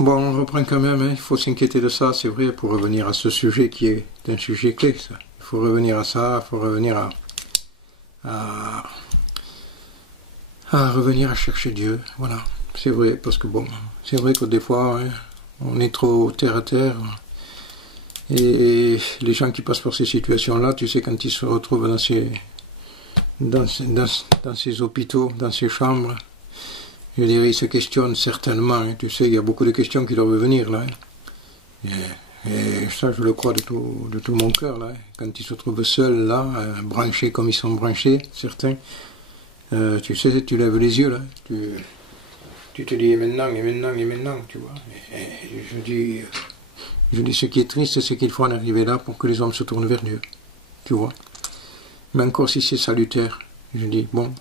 Bon, on reprend quand même, hein. Il faut s'inquiéter de ça, c'est vrai, pour revenir à ce sujet qui est un sujet clé, ça. Il faut revenir à ça, il faut revenir à revenir à chercher Dieu, voilà. C'est vrai, parce que bon, c'est vrai que des fois, hein, on est trop terre à terre, et les gens qui passent par ces situations-là, tu sais, quand ils se retrouvent dans ces hôpitaux, dans ces chambres, je dirais, ils se questionnent certainement, hein. Tu sais, il y a beaucoup de questions qui doivent venir, là, hein. Et ça, je le crois de tout mon cœur, là, hein. Quand ils se trouvent seuls, là, branchés comme ils sont branchés, certains, tu sais, tu lèves les yeux, là, tu te dis, et maintenant, tu vois. Et je dis, ce qui est triste, c'est qu'il faut en arriver là pour que les hommes se tournent vers Dieu, tu vois. Mais encore si c'est salutaire, je dis, bon,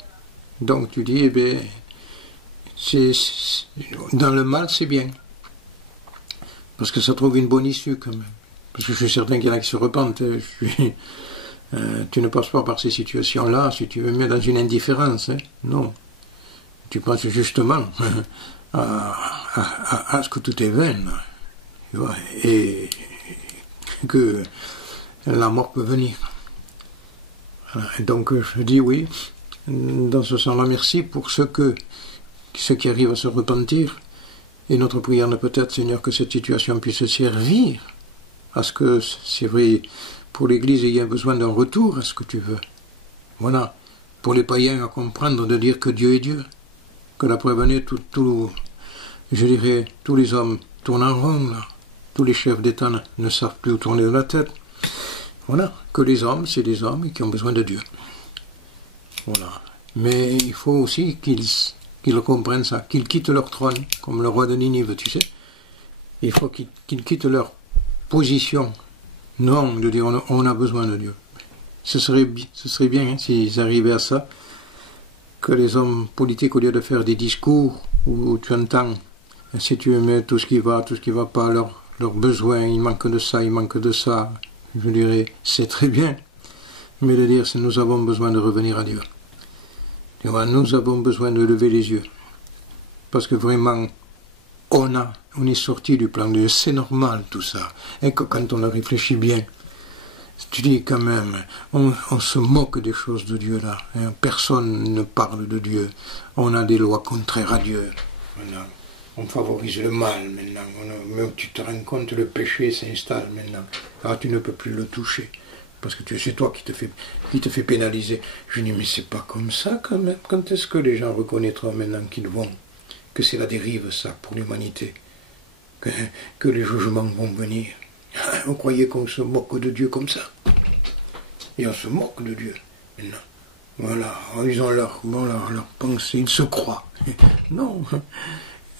donc tu dis, eh bien, dans le mal, c'est bien. Parce que ça trouve une bonne issue, quand même. Parce que je suis certain qu'il y en a qui se repentent. Tu ne passes pas par ces situations-là, si tu veux, mais dans une indifférence, hein. Non. Tu penses justement à ce que tout est vain, tu vois, et que la mort peut venir. Voilà. Et donc, je dis oui, dans ce sens-là, merci pour ceux qui arrivent à se repentir. Et notre prière ne peut être, Seigneur, que cette situation puisse servir à ce que, c'est vrai, pour l'Église, il y a besoin d'un retour à ce que tu veux. Voilà. Pour les païens, à comprendre de dire que Dieu est Dieu. Que la preuve en est, je dirais, tous les hommes tournent en rond, là. Tous les chefs d'État ne savent plus où tourner de la tête. Voilà. Que les hommes, c'est des hommes qui ont besoin de Dieu. Voilà. Mais il faut aussi qu'ils comprennent ça, qu'ils quittent leur trône, comme le roi de Ninive, tu sais. Il faut qu'ils quittent leur position. Non, de dire on a besoin de Dieu. Ce serait bien, hein, s'ils arrivaient à ça, que les hommes politiques, au lieu de faire des discours où tu entends, si tu aimais tout ce qui va pas, leurs besoins, il manque de ça, je dirais, c'est très bien. Mais de dire, c'est nous avons besoin de revenir à Dieu. Tu vois, nous avons besoin de lever les yeux. Parce que vraiment, on est sorti du plan de Dieu. C'est normal tout ça. Et que quand on le réfléchit bien, tu dis quand même, on se moque des choses de Dieu là. Hein. Personne ne parle de Dieu. On a des lois contraires à Dieu. Voilà. On favorise le mal maintenant. Mais tu te rends compte, le péché s'installe maintenant. Alors tu ne peux plus le toucher. Parce que c'est toi qui te fait pénaliser. Je dis, mais c'est pas comme ça quand même. Quand est-ce que les gens reconnaîtront maintenant que c'est la dérive, ça, pour l'humanité, que les jugements vont venir. Vous croyez qu'on se moque de Dieu comme ça? Et on se moque de Dieu, maintenant. Voilà, ils ont leur pensée, ils se croient. Non,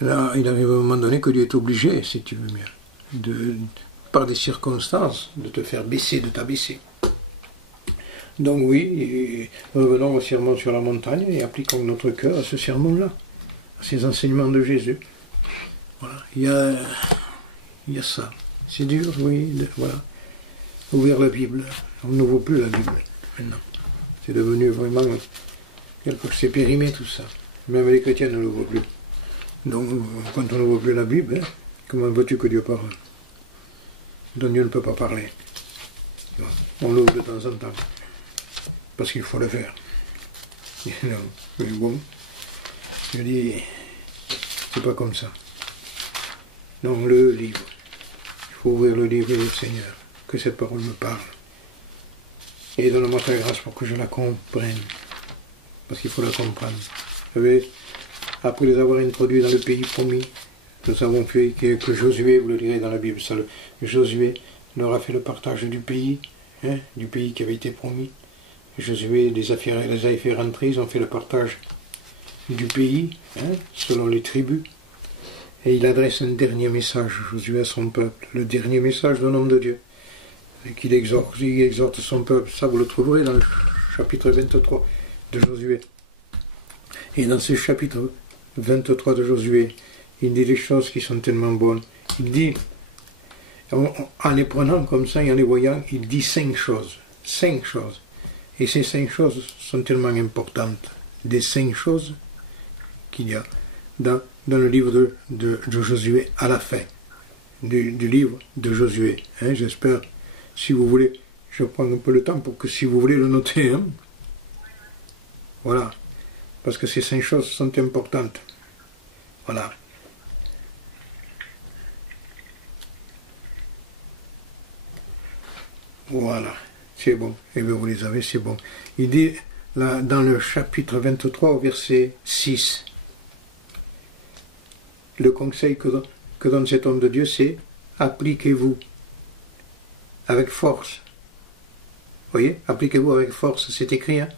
là, il arrive à un moment donné que Dieu est obligé, si tu veux bien, par des circonstances, de te faire baisser, de t'abaisser. Donc oui, revenons au sermon sur la montagne et appliquons notre cœur à ce sermon-là, à ces enseignements de Jésus. Voilà, il y a ça. C'est dur, oui, voilà. Ouvrir la Bible. On n'ouvre plus la Bible, maintenant. C'est devenu vraiment quelque chose, c'est périmé tout ça. Même les chrétiens ne l'ouvrent plus. Donc, quand on n'ouvre plus la Bible, hein, comment veux-tu que Dieu parle? Donc Dieu ne peut pas parler. On l'ouvre de temps en temps. Parce qu'il faut le faire. Non, mais bon, je dis, c'est pas comme ça. Donc le livre. Il faut ouvrir le livre et le Seigneur, que cette parole me parle. Et donne-moi ta grâce pour que je la comprenne. Parce qu'il faut la comprendre. Vous savez, après les avoir introduits dans le pays promis, nous avons fait que Josué, vous le lirez dans la Bible, ça, Josué leur a fait le partage du pays qui avait été promis. Josué les a fait rentrer, ils ont fait le partage du pays, selon les tribus. Et il adresse un dernier message, Josué, à son peuple, le dernier message d'un homme de Dieu, et qu'il exhorte son peuple. Ça, vous le trouverez dans le chapitre 23 de Josué. Et dans ce chapitre 23 de Josué, il dit des choses qui sont tellement bonnes. Il dit, en les prenant comme ça et en les voyant, il dit 5 choses. 5 choses. Et ces 5 choses sont tellement importantes. Des 5 choses qu'il y a dans dans le livre de Josué, à la fin du livre de Josué. Hein, j'espère, si vous voulez, je prends un peu le temps pour que si vous voulez le noter. Hein, voilà. Parce que ces 5 choses sont importantes. Voilà. Voilà. C'est bon. Et bien vous les avez, c'est bon. Il dit, là, dans le chapitre 23, au verset 6, le conseil que donne cet homme de Dieu, c'est appliquez-vous avec force. Vous voyez, appliquez-vous avec force, c'est écrit, hein,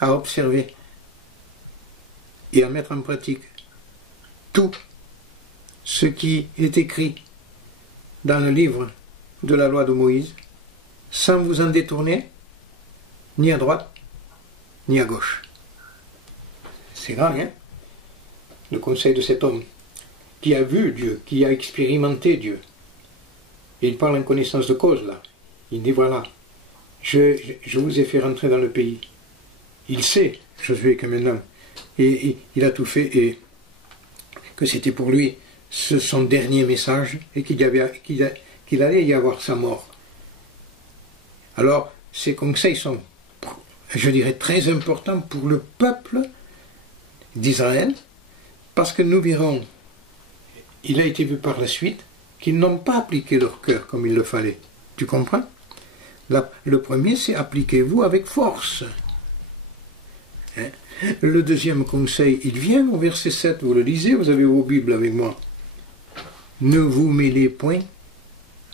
à observer et à mettre en pratique tout ce qui est écrit dans le livre de la loi de Moïse, sans vous en détourner, ni à droite, ni à gauche. C'est grand, hein, le conseil de cet homme qui a vu Dieu, qui a expérimenté Dieu. Et il parle en connaissance de cause, là. Il dit, voilà, je vous ai fait rentrer dans le pays. Il sait, Josué, que maintenant, et il a tout fait, et que c'était pour lui son dernier message, et qu'il allait y avoir sa mort. Alors, ces conseils sont, je dirais, très importants pour le peuple d'Israël, parce que nous verrons, il a été vu par la suite, qu'ils n'ont pas appliqué leur cœur comme il le fallait. Tu comprends? Le premier, c'est appliquez-vous avec force. Hein? Le deuxième conseil, il vient au verset 7, vous le lisez, vous avez vos Bibles avec moi. Ne vous mêlez point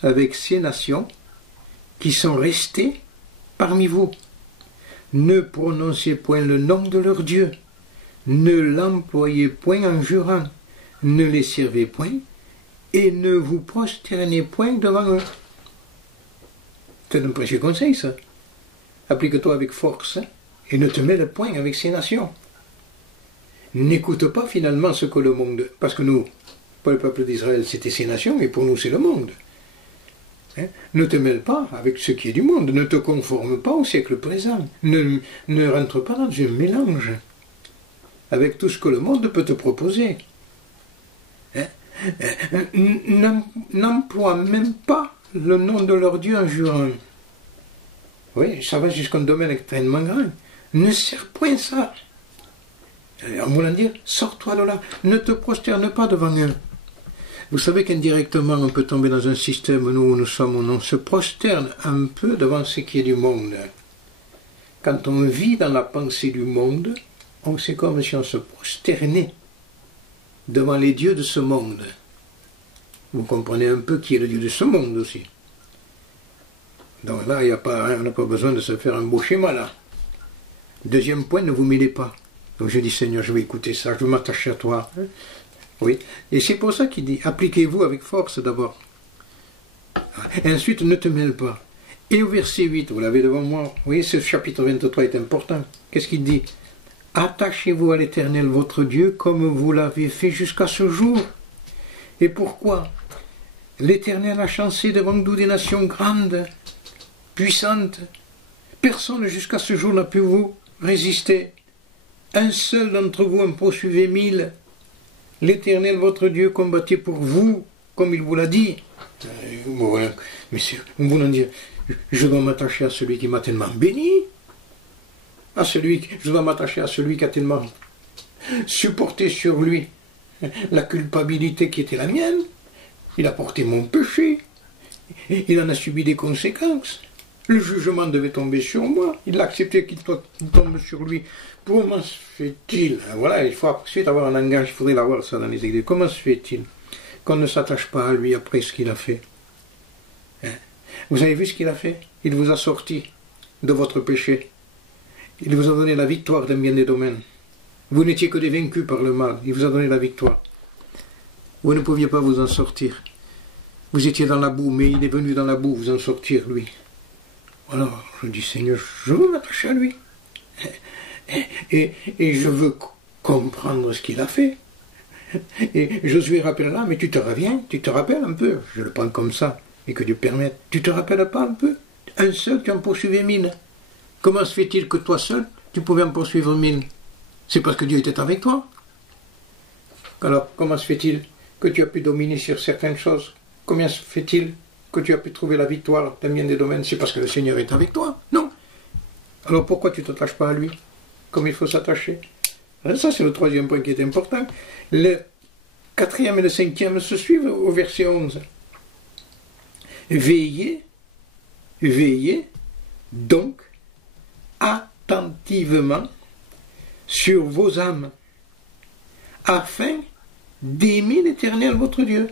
avec ces nations qui sont restées parmi vous. Ne prononcez point le nom de leur Dieu. Ne l'employez point en jurant. Ne les servez point et ne vous prosternez point devant eux. C'est un précieux conseil, ça. Applique-toi avec force, hein, et ne te mêle point avec ces nations. N'écoute pas finalement ce que le monde... Parce que nous, pour le peuple d'Israël, c'était ces nations, et pour nous, c'est le monde. Hein? Ne te mêle pas avec ce qui est du monde. Ne te conforme pas au siècle présent. Ne rentre pas dans un mélange avec tout ce que le monde peut te proposer. N'emploie même pas le nom de leur Dieu en jurant. Oui, ça va jusqu'à un domaine extrêmement grand. Ne sers point ça. En voulant dire, sors-toi de là. Ne te prosterne pas devant eux. Vous savez qu'indirectement, on peut tomber dans un système, nous où nous sommes, où on se prosterne un peu devant ce qui est du monde. Quand on vit dans la pensée du monde, c'est comme si on se prosternait devant les dieux de ce monde. Vous comprenez un peu qui est le Dieu de ce monde aussi. Donc là, on n'a pas besoin de se faire un beau schéma là. Deuxième point, ne vous mêlez pas. Donc je dis, Seigneur, je vais écouter ça, je vais m'attacher à toi. Oui. Et c'est pour ça qu'il dit, appliquez-vous avec force d'abord. Et ensuite, ne te mêle pas. Et au verset 8, vous l'avez devant moi, vous voyez, ce chapitre 23 est important. Qu'est-ce qu'il dit? Attachez-vous à l'Éternel votre Dieu comme vous l'avez fait jusqu'à ce jour. Et pourquoi? L'Éternel a chancé devant nous des nations grandes, puissantes. Personne jusqu'à ce jour n'a pu vous résister. Un seul d'entre vous en poursuivait 1000. L'Éternel votre Dieu combattait pour vous, comme il vous l'a dit. Mais c'est voulant dire, je dois m'attacher à celui qui m'a tellement béni. Je dois m'attacher à celui qui a tellement supporté sur lui la culpabilité qui était la mienne. Il a porté mon péché. Il en a subi des conséquences. Le jugement devait tomber sur moi. Il a accepté qu'il tombe sur lui. Comment se fait-il? Voilà, il faut ensuite avoir un langage, il faudrait l'avoir ça dans les églises. Comment se fait-il qu'on ne s'attache pas à lui après ce qu'il a fait? Vous avez vu ce qu'il a fait? Il vous a sorti de votre péché. Il vous a donné la victoire dans bien des domaines. Vous n'étiez que des vaincus par le mal. Il vous a donné la victoire. Vous ne pouviez pas vous en sortir. Vous étiez dans la boue, mais il est venu dans la boue vous en sortir, lui. Alors, je dis, Seigneur, je veux m'attacher à lui. Et je veux comprendre ce qu'il a fait. Et Josué rappelle là, mais tu te rappelles un peu. Je le prends comme ça, et que Dieu permette. Tu te rappelles pas un peu? Un seul, tu en poursuivais 1000. Comment se fait-il que toi seul, tu pouvais en poursuivre 1000? C'est parce que Dieu était avec toi. Alors, comment se fait-il que tu as pu dominer sur certaines choses? Comment se fait-il que tu as pu trouver la victoire dans bien des domaines? C'est parce que le Seigneur est avec toi? Non. Alors pourquoi tu ne t'attaches pas à lui comme il faut s'attacher? Ça, c'est le troisième point qui est important. Le quatrième et le cinquième se suivent au verset 11. Veillez donc attentivement sur vos âmes, afin d'aimer l'Éternel votre Dieu.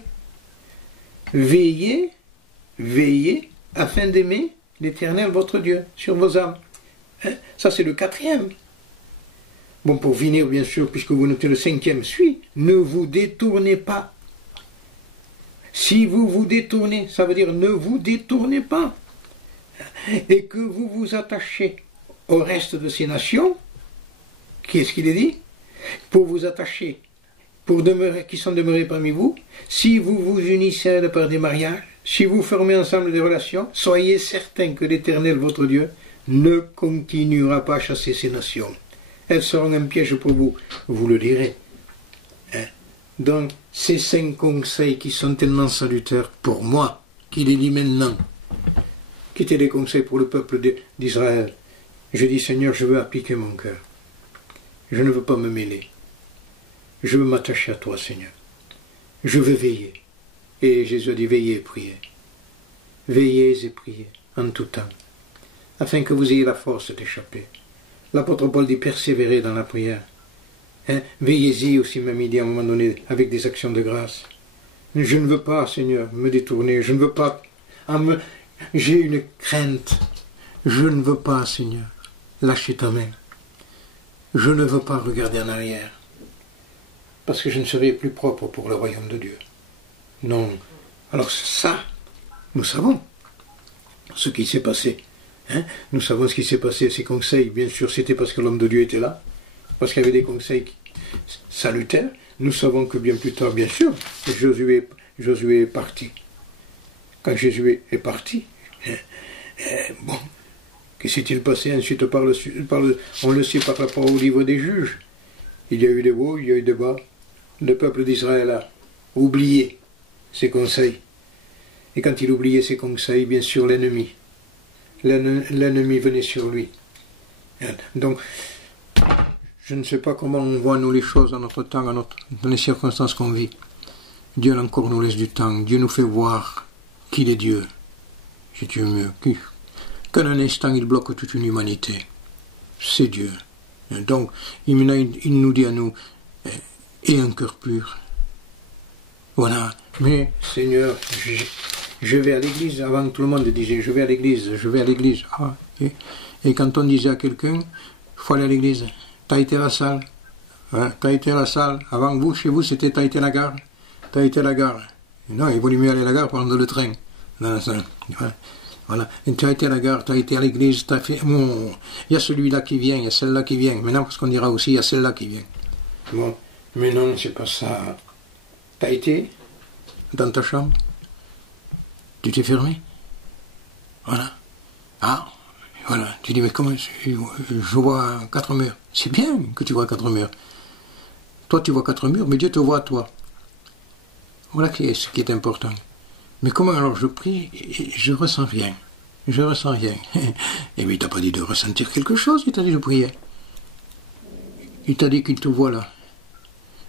Veillez, afin d'aimer l'Éternel votre Dieu, sur vos âmes. Ça, c'est le quatrième. Bon, pour finir, bien sûr, puisque vous notez le cinquième, suit, ne vous détournez pas. Si vous vous détournez, ça veut dire ne vous détournez pas. Et que vous vous attachez au reste de ces nations, qu'est-ce qu'il est dit? Pour vous attacher, pour demeurer, qui sont demeurés parmi vous, si vous vous unissez par des mariages, si vous formez ensemble des relations, soyez certains que l'Éternel, votre Dieu, ne continuera pas à chasser ces nations. Elles seront un piège pour vous, vous le direz. Donc, ces 5 conseils qui sont tellement salutaires pour moi, qui les lis maintenant, qui étaient des conseils pour le peuple d'Israël, je dis, Seigneur, je veux appliquer mon cœur. Je ne veux pas me mêler. Je veux m'attacher à toi, Seigneur. Je veux veiller. Et Jésus a dit, veillez et priez. Veillez et priez en tout temps, afin que vous ayez la force d'échapper. L'apôtre Paul dit, persévérez dans la prière. Veillez-y aussi, même il dit à un moment donné, avec des actions de grâce. Je ne veux pas, Seigneur, me détourner. Je ne veux pas... J'ai une crainte. Je ne veux pas, Seigneur, lâcher ta main. Je ne veux pas regarder en arrière. Parce que je ne serai plus propre pour le royaume de Dieu. Non. Alors ça, nous savons ce qui s'est passé. Nous savons ce qui s'est passé, ces conseils. Bien sûr, c'était parce que l'homme de Dieu était là. Parce qu'il y avait des conseils salutaires. Nous savons que bien plus tard, bien sûr, Josué est parti. Quand Josué est parti, bon, que s'est-il passé ensuite on le sait par rapport au livre des juges. Il y a eu des hauts, il y a eu des bas. Le peuple d'Israël a oublié ses conseils. Et quand il oubliait ses conseils, bien sûr, l'ennemi venait sur lui. Donc, je ne sais pas comment on voit nous les choses dans notre temps, dans les circonstances qu'on vit. Dieu encore nous laisse du temps. Dieu nous fait voir qu'il est Dieu. C'est Dieu mieux. Qu'en un instant, il bloque toute une humanité. C'est Dieu. Donc, il nous dit à nous, aie un cœur pur. Voilà. Mais, Seigneur, je vais à l'église. Avant, tout le monde disait, je vais à l'église. Ah, et quand on disait à quelqu'un, il faut aller à l'église. T'as été à la salle. T'as été à la salle. Avant vous, chez vous, c'était t'as été à la gare. T'as été à la gare. Non, il vaut mieux aller à la gare pour prendre le train. Dans la salle. Voilà. Tu as été à la gare, tu as été à l'église, tu as fait... Bon, il y a celui-là qui vient, il y a celle-là qui vient. Maintenant, parce qu'on dira aussi, il y a celle-là qui vient. Bon, mais non, c'est pas ça. Tu as été dans ta chambre, tu t'es fermé. Voilà. Ah, voilà. Tu dis, mais comment je vois 4 murs. C'est bien que tu vois 4 murs. Toi, tu vois 4 murs, mais Dieu te voit toi. Voilà ce qui est important. Mais comment alors je prie et je ressens rien. Je ressens rien. Et mais il t'a pas dit de ressentir quelque chose, il t'a dit de prier. Il t'a dit qu'il te voit là.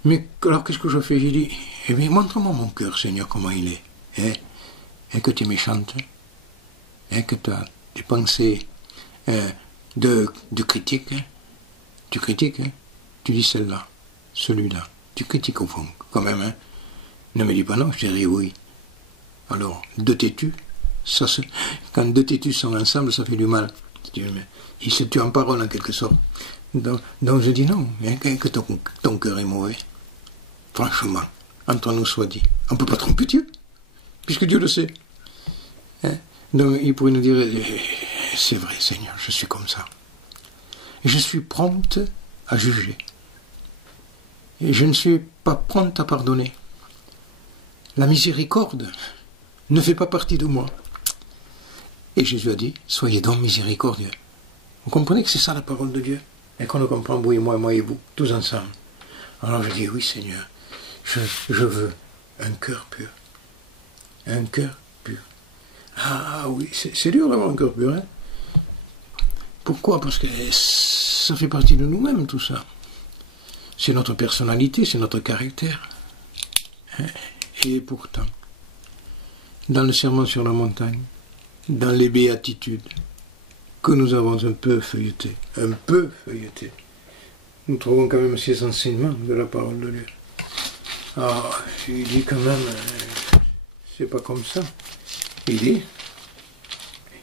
Mais alors qu'est-ce que je fais? J'ai dit, eh bien montre-moi mon cœur, Seigneur, comment il est. Et que tu es méchante. Et que tu as des pensées de critique. Tu critiques, tu dis celle-là, celui-là. Tu critiques au fond, quand même. Ne me dis pas non, je dirais oui. Alors, deux têtus, quand deux têtus sont ensemble, ça fait du mal. Ils se tuent en parole, en quelque sorte. Donc je dis non, que ton cœur est mauvais. Franchement, entre nous soit dit. On ne peut pas tromper Dieu, puisque Dieu le sait. Donc il pourrait nous dire, c'est vrai Seigneur, je suis comme ça. Et je suis prompte à juger. Et je ne suis pas prompte à pardonner. La miséricorde ne fait pas partie de moi. Et Jésus a dit, soyez donc miséricordieux. Vous comprenez que c'est ça la parole de Dieu? Et qu'on le comprend, vous et moi et vous, tous ensemble. Alors je dis, oui Seigneur, Je veux un cœur pur. Un cœur pur. Ah oui, c'est dur d'avoir un cœur pur, hein. Pourquoi? Parce que ça fait partie de nous-mêmes, tout ça. C'est notre personnalité, c'est notre caractère. Et pourtant, dans le Sermon sur la montagne, dans les béatitudes, que nous avons un peu feuilleté, nous trouvons quand même ces enseignements de la parole de Dieu. Ah, il dit quand même, c'est pas comme ça. Il dit,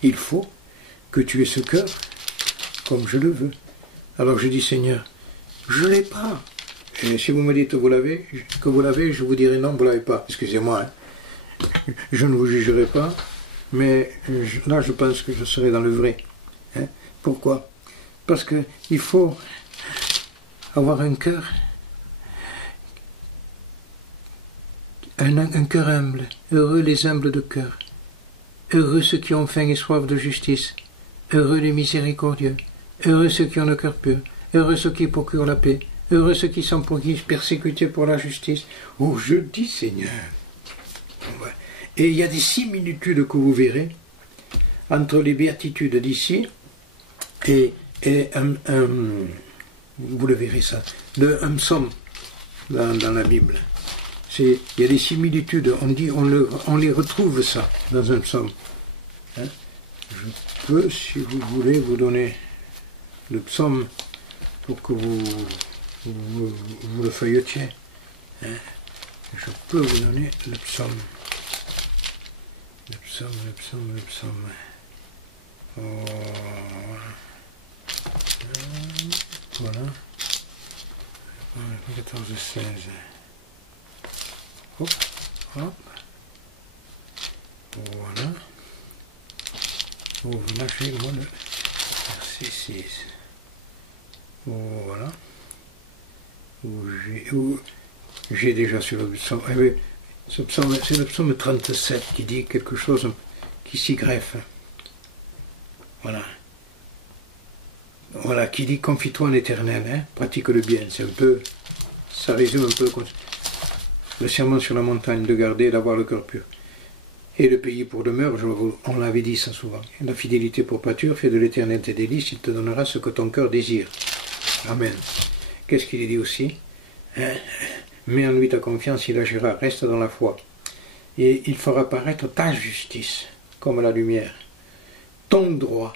il faut que tu aies ce cœur comme je le veux. Alors je dis, Seigneur, je l'ai pas. Et si vous me dites que vous l'avez, je vous dirai non, vous l'avez pas. Excusez-moi, hein. Je ne vous jugerai pas, mais là je pense que je serai dans le vrai. Hein. Pourquoi? Parce que il faut avoir un cœur, un cœur humble. Heureux les humbles de cœur. Heureux ceux qui ont faim et soif de justice. Heureux les miséricordieux. Heureux ceux qui ont le cœur pur. Heureux ceux qui procurent la paix. Heureux ceux qui sont persécutés pour la justice. Oh, je dis Seigneur. Et il y a des similitudes que vous verrez entre les béatitudes d'ici et vous le verrez ça, un psaume dans la Bible. Il y a des similitudes, on les retrouve ça dans un psaume. Hein? Je peux, si vous voulez, vous donner le psaume pour que vous le feuilletiez. Hein? Je peux vous donner le psaume. Le psaume. Oh, voilà. 14-16. Hop, hop. Voilà. Oh, lâchez-moi le verset 6. Voilà. J'ai déjà sur le psaume. C'est le psaume 37 qui dit quelque chose qui s'y greffe. Voilà. Voilà, qui dit confie-toi en éternel, hein, pratique le bien. C'est un peu, ça résume un peu le sermon sur la montagne, de garder et d'avoir le cœur pur. Et le pays pour demeure, on l'avait dit ça souvent. La fidélité pour pâture, fais de l'éternel tes délices, il te donnera ce que ton cœur désire. Amen. Qu'est-ce qu'il dit aussi? Hein? Mets en lui ta confiance, il agira, reste dans la foi. Et il fera paraître ta justice comme la lumière, ton droit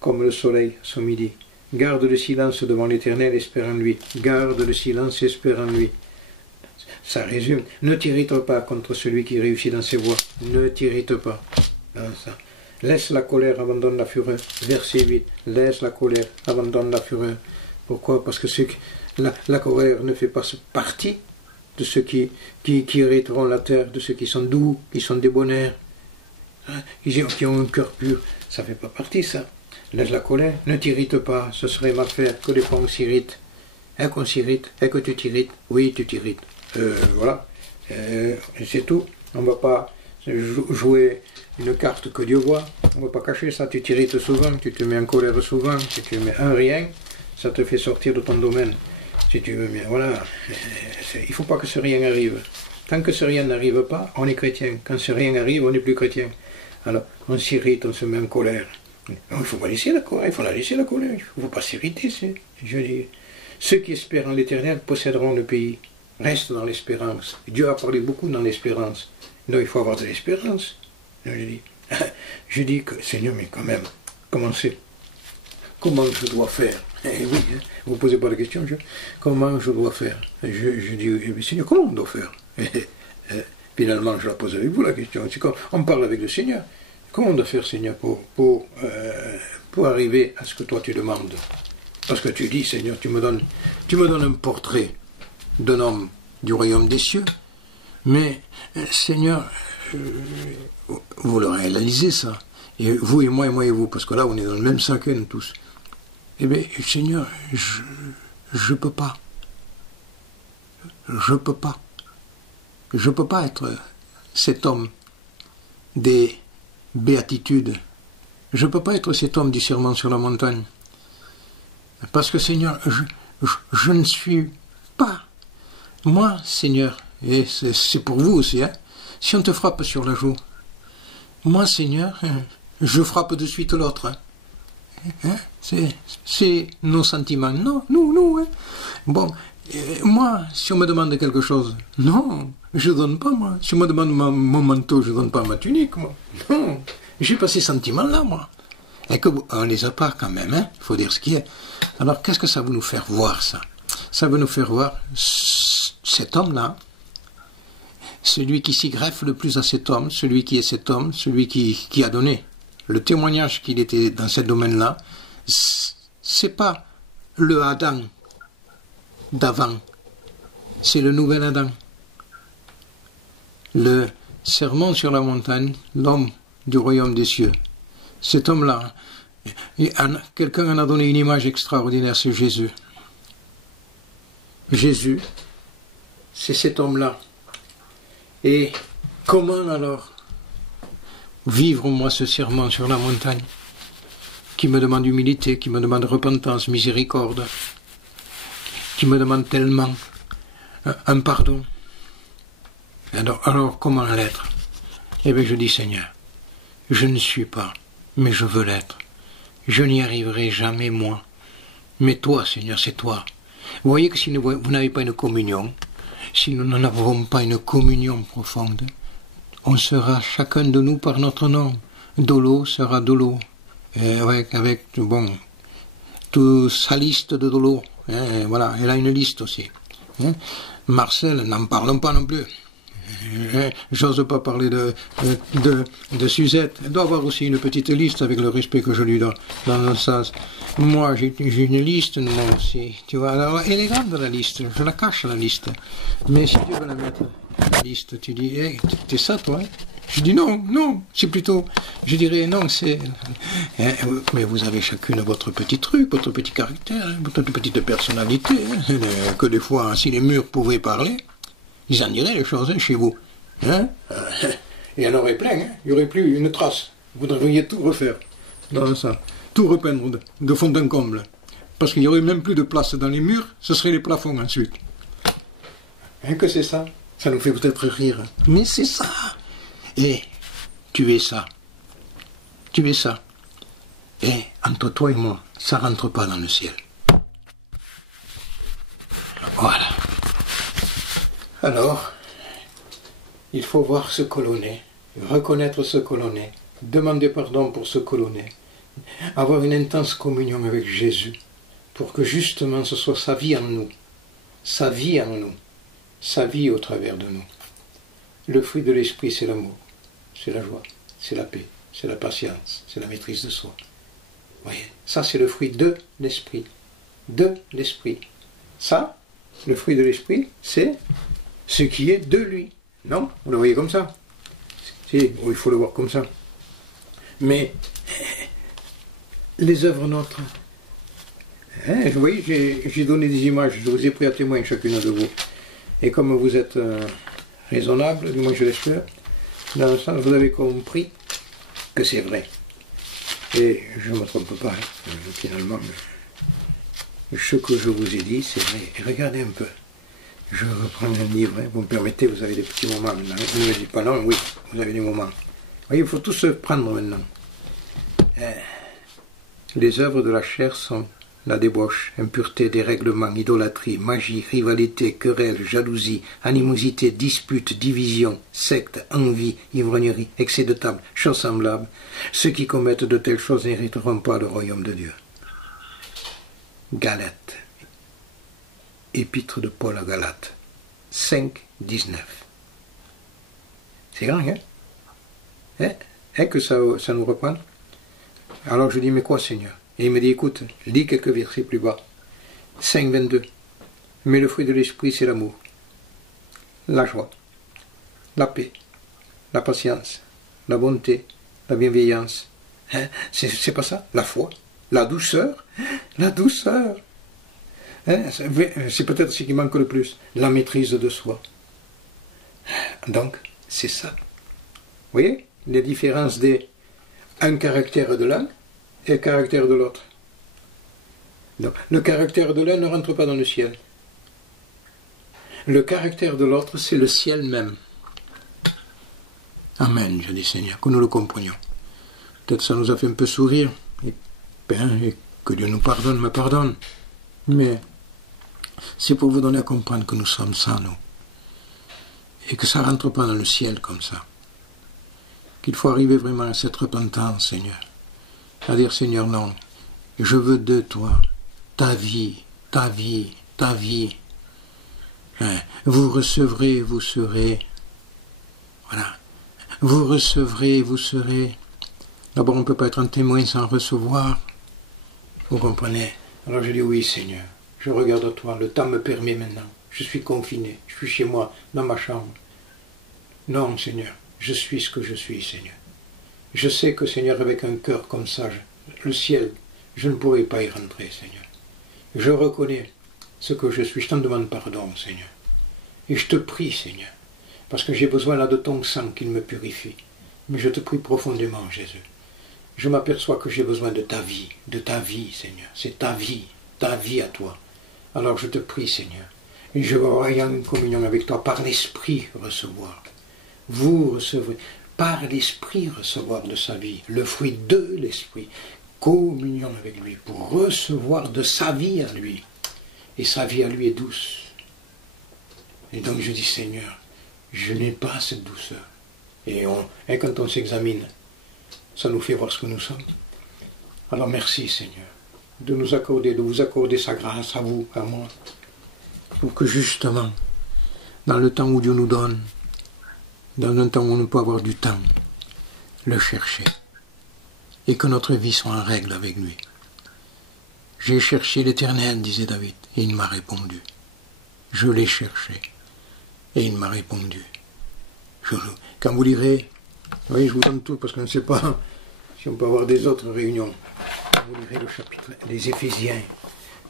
comme le soleil son midi. Garde le silence devant l'Éternel, espère en lui. Garde le silence, espère en lui. Ça résume. Ne t'irrite pas contre celui qui réussit dans ses voies. Ne t'irrite pas. Ça. Laisse la colère, abandonne la fureur. Verset 8. Laisse la colère, abandonne la fureur. Pourquoi? Parce que la colère ne fait pas partie de ceux qui hériteront la terre, de ceux qui sont doux, qui sont débonnaires, hein, qui ont un cœur pur. Ça ne fait pas partie, ça. Laisse la colère, ne t'irrite pas, ce serait mal faire que des fois on s'irrite. Et qu'on s'irrite, et que tu t'irrites, oui, tu t'irrites. Voilà, c'est tout. On ne va pas jouer une carte que Dieu voit, on ne va pas cacher ça. Tu t'irrites souvent, tu te mets en colère souvent, si tu mets un rien, ça te fait sortir de ton domaine. Si tu veux bien, voilà, il ne faut pas que ce rien arrive. Tant que ce rien n'arrive pas, on est chrétien. Quand ce rien arrive, on n'est plus chrétien. Alors, on s'irrite, on se met en colère. Il ne faut pas laisser la colère, il faut la laisser la colère. Il ne faut pas s'irriter. Je dis, ceux qui espèrent en l'Éternel posséderont le pays. Reste dans l'espérance. Dieu a parlé beaucoup dans l'espérance. Donc il faut avoir de l'espérance. Je dis que, Seigneur, mais quand même, comment je dois faire? Eh oui, hein, vous ne posez pas la question, comment je dois faire? Je dis, Seigneur, comment on doit faire? Finalement, je la pose avec vous la question. C'est quand on parle avec le Seigneur. Comment on doit faire, Seigneur, pour arriver à ce que toi tu demandes? Parce que tu dis, Seigneur, tu me donnes un portrait d'un homme du royaume des cieux, mais Seigneur, vous le réalisez ça, et vous et moi et vous, parce que là on est dans le même sac, nous tous. Eh bien, Seigneur, je peux pas. Je peux pas être cet homme des béatitudes. Je peux pas être cet homme du sermon sur la montagne. Parce que, Seigneur, je ne suis pas. Moi, Seigneur, et c'est pour vous aussi, hein. Si on te frappe sur la joue, moi, Seigneur, je frappe de suite l'autre. Hein? C'est nos sentiments. Non, nous. Hein? Bon, moi, si on me demande quelque chose, non, je ne donne pas, moi. Si on me demande mon manteau, je ne donne pas ma tunique, moi. Non, j'ai pas ces sentiments-là, moi. Et qu'on ne les a pas quand même, hein. Il faut dire ce qui est. Alors, qu'est-ce que ça veut nous faire voir, ça? Ça veut nous faire voir cet homme-là, celui qui s'y greffe le plus à cet homme, celui qui est cet homme, celui qui a donné le témoignage qu'il était dans ce domaine-là, c'est pas le Adam d'avant, c'est le nouvel Adam. Le sermon sur la montagne, l'homme du royaume des cieux. Cet homme-là, quelqu'un en a donné une image extraordinaire, c'est Jésus. Jésus, c'est cet homme-là. Et comment alors vivre moi ce serment sur la montagne qui me demande humilité, qui me demande repentance, miséricorde, qui me demande tellement un pardon. Alors comment l'être? Eh bien je dis Seigneur, je ne suis pas, mais je veux l'être. Je n'y arriverai jamais moi. Mais toi Seigneur, c'est toi. Vous voyez que si vous n'avez pas une communion, si nous n'avons pas une communion profonde, on sera chacun de nous par notre nom. Dolo sera Dolo. Et avec toute sa liste de Dolo. Voilà, elle a une liste aussi. Marcel, n'en parlons pas non plus. J'ose pas parler de Suzette. Elle doit avoir aussi une petite liste avec le respect que je lui donne dans un sens. Moi, j'ai une liste, moi aussi. Tu vois, alors, elle est grande la liste. Je la cache la liste. Mais si tu veux la mettre, la liste, tu dis, hey, t'es ça, toi? Je dis non, c'est plutôt, je dirais non, c'est, mais vous avez chacune votre petit truc, votre petit caractère, votre petite personnalité, que des fois, si les murs pouvaient parler, ils en diraient les choses chez vous. Hein? Il y en aurait plein, hein? Il n'y aurait plus une trace. Vous devriez tout refaire dans ça. Tout repeindre de fond en comble. Parce qu'il n'y aurait même plus de place dans les murs, ce seraient les plafonds ensuite. Hein, que c'est ça? Ça nous fait peut-être rire. Mais c'est ça. Et tu es ça. Tu es ça. Et entre toi et moi, ça ne rentre pas dans le ciel. Voilà. Alors, il faut voir ce que l'on est, reconnaître ce que l'on est, demander pardon pour ce que l'on est, avoir une intense communion avec Jésus, pour que justement ce soit sa vie en nous, sa vie en nous, sa vie au travers de nous. Le fruit de l'esprit, c'est l'amour, c'est la joie, c'est la paix, c'est la patience, c'est la maîtrise de soi. Vous voyez, ça c'est le fruit de l'esprit. De l'esprit. Ça, le fruit de l'esprit, c'est ce qui est de lui. Non? Vous le voyez comme ça? Si, il faut le voir comme ça. Mais les œuvres nôtres, vous voyez, j'ai donné des images, je vous ai pris à témoin chacune de vous. Et comme vous êtes raisonnable, du moins je l'espère, dans le sens, vous avez compris que c'est vrai. Et je ne me trompe pas, hein, finalement. Ce que je vous ai dit, c'est vrai. Et regardez un peu. Je reprends un livre, hein. Vous me permettez, vous avez des petits moments maintenant. Vous ne me dites pas non, oui, vous avez des moments. Vous voyez, il faut tout se prendre maintenant. Les œuvres de la chair sont la débauche, impureté, dérèglement, idolâtrie, magie, rivalité, querelle, jalousie, animosité, dispute, division, secte, envie, ivrognerie, excès de table, choses semblables. Ceux qui commettent de telles choses n'hériteront pas le royaume de Dieu. Galates. Épître de Paul à Galates, 5, 19. C'est grand, hein? Que ça nous reprend. Alors je dis, mais quoi, Seigneur? Et il me dit, écoute, lis quelques versets plus bas. 5, 22. Mais le fruit de l'esprit, c'est l'amour, la joie, la paix, la patience, la bonté, la bienveillance. Hein? C'est pas ça? La foi, la douceur, la douceur. Hein, c'est peut-être ce qui manque le plus, la maîtrise de soi. Donc, c'est ça. Vous voyez les différences d'un caractère de l'un et le caractère de l'autre. Le caractère de l'un ne rentre pas dans le ciel. Le caractère de l'autre, c'est le ciel même. Amen, je dis Seigneur, que nous le comprenions. Peut-être ça nous a fait un peu sourire, et que Dieu nous pardonne, me pardonne. Mais c'est pour vous donner à comprendre que nous sommes sans nous. Et que ça ne rentre pas dans le ciel comme ça. Qu'il faut arriver vraiment à cette repentance, Seigneur. À dire, Seigneur, non, je veux de toi, ta vie, ta vie, ta vie. Vous recevrez, vous serez. Voilà. Vous recevrez, vous serez. D'abord, on ne peut pas être un témoin sans recevoir. Vous comprenez? Alors je dis oui, Seigneur. Je regarde à toi. Le temps me permet maintenant. Je suis confiné. Je suis chez moi, dans ma chambre. Non, Seigneur. Je suis ce que je suis, Seigneur. Je sais que, Seigneur, avec un cœur comme ça, le ciel, je ne pourrai pas y rentrer, Seigneur. Je reconnais ce que je suis. Je t'en demande pardon, Seigneur. Et je te prie, Seigneur, parce que j'ai besoin là de ton sang qui me purifie. Mais je te prie profondément, Jésus. Je m'aperçois que j'ai besoin de ta vie, Seigneur. C'est ta vie à toi. Alors je te prie, Seigneur. Et je veux avoir une communion avec toi, par l'Esprit recevoir. Vous recevrez, par l'Esprit recevoir de sa vie, le fruit de l'Esprit. Communion avec lui, pour recevoir de sa vie à lui. Et sa vie à lui est douce. Et donc je dis, Seigneur, je n'ai pas cette douceur. Et quand on s'examine, ça nous fait voir ce que nous sommes. Alors merci, Seigneur, de vous accorder sa grâce à vous, à moi, pour que justement, dans le temps où Dieu nous donne, dans un temps où on peut avoir du temps, le chercher, et que notre vie soit en règle avec lui. J'ai cherché l'Éternel, disait David, et il m'a répondu. Je l'ai cherché, et il m'a répondu. Quand vous lirez, oui, je vous donne tout, parce qu'on ne sait pas si on peut avoir des autres réunions. Quand vous lirez le chapitre des Éphésiens,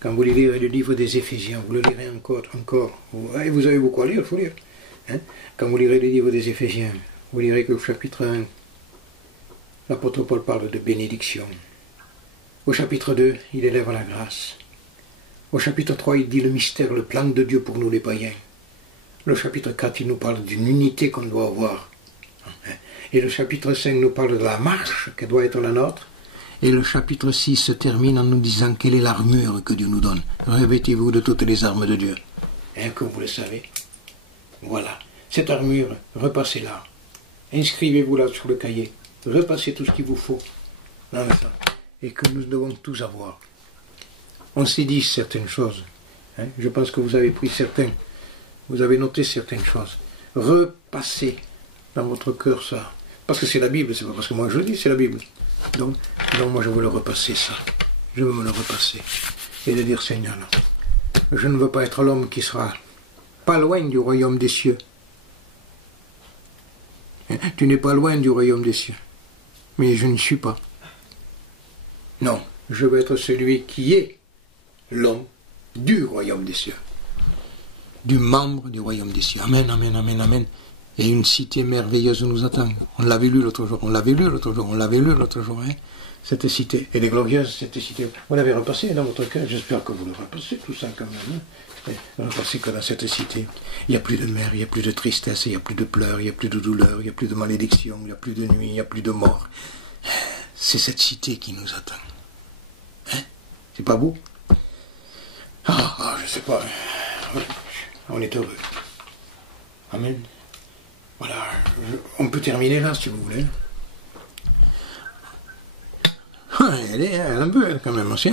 quand vous lirez le livre des Éphésiens, vous le lirez encore. Vous avez beaucoup à lire, il faut lire. Hein? Quand vous lirez le livre des Éphésiens, vous lirez que le chapitre 1, l'apôtre Paul parle de bénédiction. Au chapitre 2, il élève la grâce. Au chapitre 3, il dit le mystère, le plan de Dieu pour nous les païens. Le chapitre 4, il nous parle d'une unité qu'on doit avoir. Et le chapitre 5 nous parle de la marche qui doit être la nôtre. Et le chapitre 6 se termine en nous disant quelle est l'armure que Dieu nous donne. Revêtez-vous de toutes les armes de Dieu. Et comme vous le savez, voilà. Cette armure, repassez-la. Inscrivez-vous là sur le cahier. Repassez tout ce qu'il vous faut. Dans ça. Et que nous devons tous avoir. On s'est dit certaines choses. Hein. Je pense que vous avez pris certains. Vous avez noté certaines choses. Repassez dans votre cœur ça. Parce que c'est la Bible, c'est pas parce que moi je le dis, c'est la Bible. Donc moi je veux le repasser ça. Je veux me le repasser. Et de dire, Seigneur, non. Je ne veux pas être l'homme qui sera pas loin du royaume des cieux. Tu n'es pas loin du royaume des cieux. Mais je ne suis pas. Non, je veux être celui qui est l'homme du royaume des cieux. Du membre du royaume des cieux. Amen, amen, amen, amen. Et une cité merveilleuse nous attend. On l'avait lu l'autre jour, hein, cette cité. Elle est glorieuse, cette cité. Vous l'avez repassée dans votre cœur, j'espère que vous le repassez, tout ça quand même. Hein. Repassez que dans cette cité, il n'y a plus de mer, il n'y a plus de tristesse, il n'y a plus de pleurs, il n'y a plus de douleur, il n'y a plus de malédiction, il n'y a plus de nuit, il n'y a plus de mort. C'est cette cité qui nous attend. Hein? C'est pas beau? Je sais pas. On est heureux. Amen. Voilà, on peut terminer là si vous voulez. Elle est un peu quand même aussi.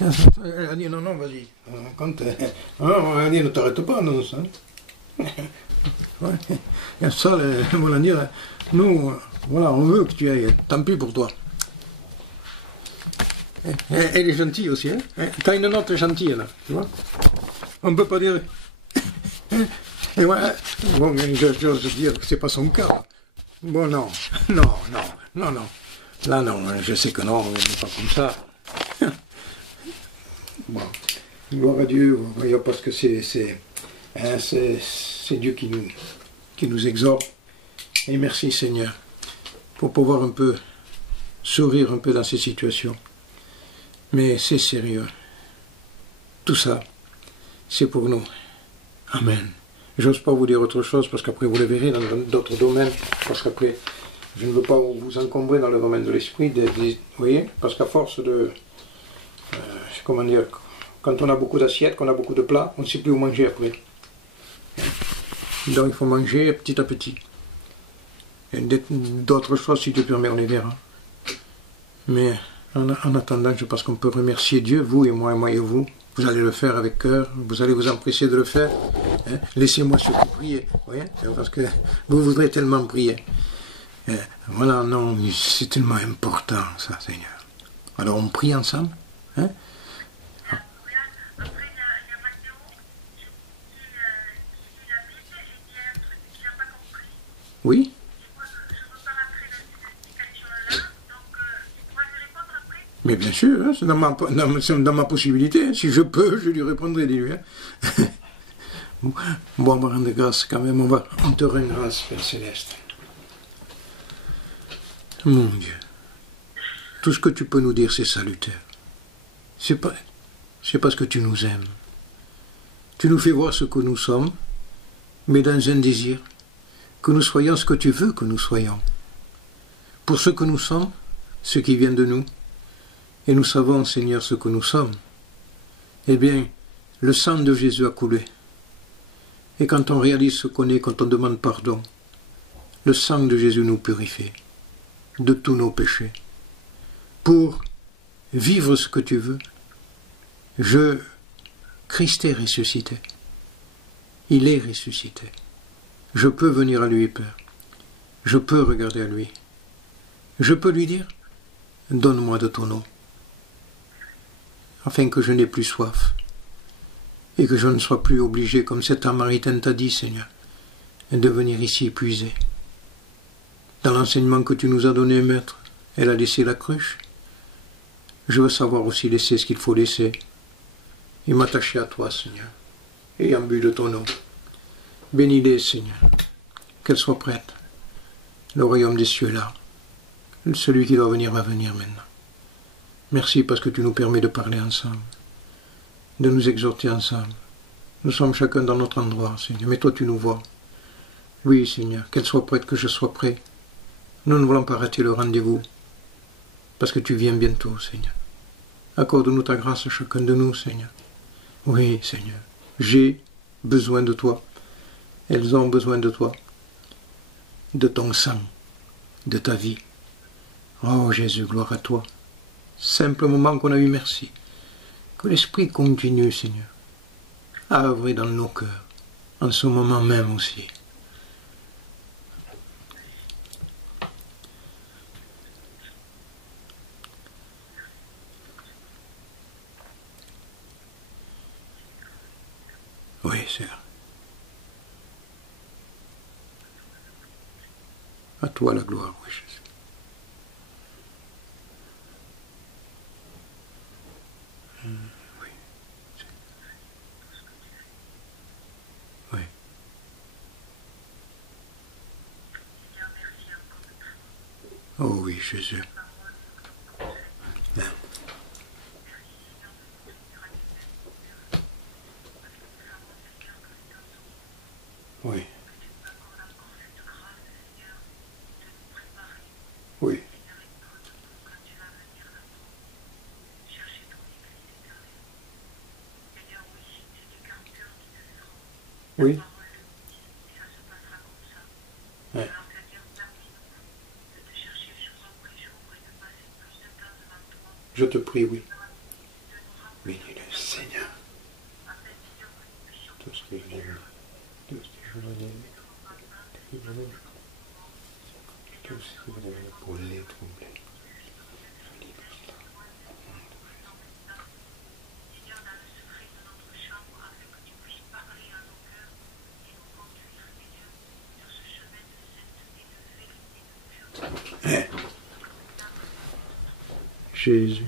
Elle a dit non, vas-y. Quand, elle a dit ne t'arrête pas, non, ça. Et ça, elle va dire, nous, voilà, on veut que tu ailles, tant pis pour toi. Elle est gentille aussi, hein. T'as une note gentille là, tu vois. On ne peut pas dire. Et voilà, bon, j'ose dire que c'est pas son cas. Bon, non. Là, non, je sais que non, on n'est pas comme ça. Bon, gloire à Dieu, parce que c'est Dieu qui nous exhorte. Et merci Seigneur, pour pouvoir un peu sourire un peu dans ces situations. Mais c'est sérieux. Tout ça, c'est pour nous. Amen. J'ose pas vous dire autre chose parce qu'après vous le verrez dans d'autres domaines, parce qu'après je ne veux pas vous encombrer dans le domaine de l'esprit, vous voyez, parce qu'à force de, comment dire, quand on a beaucoup d'assiettes, qu'on a beaucoup de plats, on ne sait plus où manger après. Donc il faut manger petit à petit. Et d'autres choses, si Dieu permet, on les verra. Mais en attendant, je pense qu'on peut remercier Dieu, vous et moi et vous. Vous allez le faire avec cœur, vous allez vous empresser de le faire. Hein? Laissez-moi surtout prier, voyez? Parce que vous voudrez tellement prier. Voilà, non, c'est tellement important, ça, Seigneur. Alors, on prie ensemble. Hein? Ah. Oui? Mais bien sûr, hein, c'est dans ma possibilité. Si je peux, je lui répondrai, dis-lui. Hein. Bon, on va rendre grâce quand même. On te rend grâce, Père Céleste. Mon Dieu. Tout ce que tu peux nous dire, c'est salutaire. C'est parce que tu nous aimes. Tu nous fais voir ce que nous sommes, mais dans un désir, que nous soyons ce que tu veux que nous soyons. Pour ce que nous sommes, ce qui vient de nous, et nous savons, Seigneur, ce que nous sommes, eh bien, le sang de Jésus a coulé. Et quand on réalise ce qu'on est, quand on demande pardon, le sang de Jésus nous purifie de tous nos péchés. Pour vivre ce que tu veux, Christ est ressuscité. Il est ressuscité. Je peux venir à lui, Père. Je peux regarder à lui. Je peux lui dire, donne-moi de ton eau, afin que je n'ai plus soif, et que je ne sois plus obligé, comme cet Samaritain t'a dit, Seigneur, de venir ici puiser. Dans l'enseignement que tu nous as donné, Maître, elle a laissé la cruche. Je veux savoir aussi laisser ce qu'il faut laisser, et m'attacher à toi, Seigneur, ayant bu de ton eau. Bénis-les, Seigneur, qu'elles soient prêtes. Le royaume des cieux est là. Celui qui doit venir va venir maintenant. Merci parce que tu nous permets de parler ensemble, de nous exhorter ensemble. Nous sommes chacun dans notre endroit, Seigneur, mais toi tu nous vois. Oui, Seigneur, qu'elle soit prête, que je sois prêt. Nous ne voulons pas rater le rendez-vous, parce que tu viens bientôt, Seigneur. Accorde-nous ta grâce à chacun de nous, Seigneur. Oui, Seigneur, j'ai besoin de toi. Elles ont besoin de toi, de ton sang, de ta vie. Oh Jésus, gloire à toi. Simple moment qu'on a eu, merci. Que l'Esprit continue, Seigneur, à œuvrer dans nos cœurs, en ce moment même aussi. Oui, Seigneur. À toi la gloire, oui, Jésus. Oui. Oui. Oh oui, Jésus. Oui. Oui. Oui. Ouais. Je te prie, oui. Bénis le Seigneur. Tout ce que je l'aime. Tout ce que je l'aime. Tout ce que je l'aime pour les troubler. Jésus.